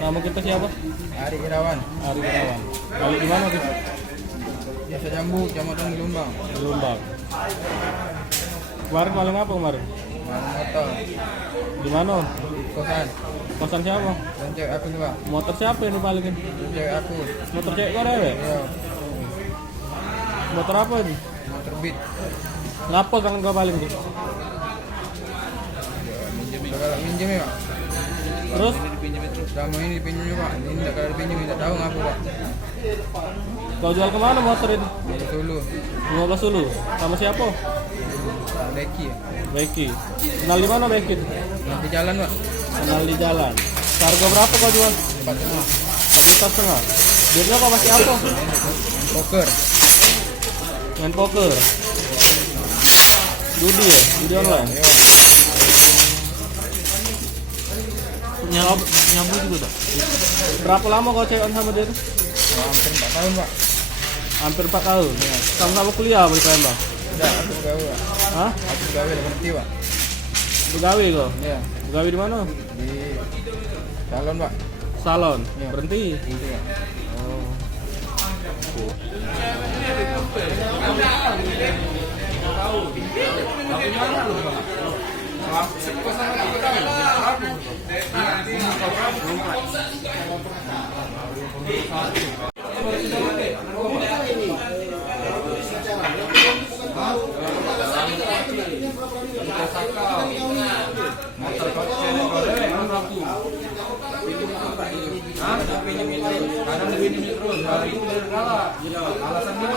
Nama kita siapa? Ari Irawan. Ari Irawan. Balik di mana, Bis? Desa Jambu, Kecamatan Gelombang. Gelombang. Kemarin maling apa kemarin? Maling motor. Di mana? Kosan. Kosan siapa? Dan cewek aku nih, Pak. Motor siapa yang dipalingin? Dan cewek aku. Motor cewek kau ada ya? Iya. Motor apa ini? Motor beat. Ngapa kan kau paling tuh? Kalau minjem ya, Pak. Terus? Selama ini dipinjam juga, Pak. Ini tidak kalau dipinjam tidak tahu ngapa, Pak. Kau jual kemana motor ini? Di Solo. 15 dulu. Sama siapa? Beki. Becky. Kenal di mana Becky? Di jalan, Pak. Kenal di jalan. Harga berapa kau jual? 4,5. 4,5 juta. Duitnya kau masih apa? Poker. Main poker. Judi ya? Judi online. Iya. Nyambung juga tak? Berapa lama kau cekan sama dia tuh? Hampir 4 tahun, Pak. Hampir 4 tahun. Sama-sama kuliah di Palembang. Udah, aku gawe, Pak. Hah? Aku gawe berhenti, Pak. Begawi kau? Iya. Begawi di mana? Di salon, Pak. Salon. Iya. Berhenti. Berhenti, Pak. Oh. Kadang lebih terus, hari itu dari kalah. Alasan dia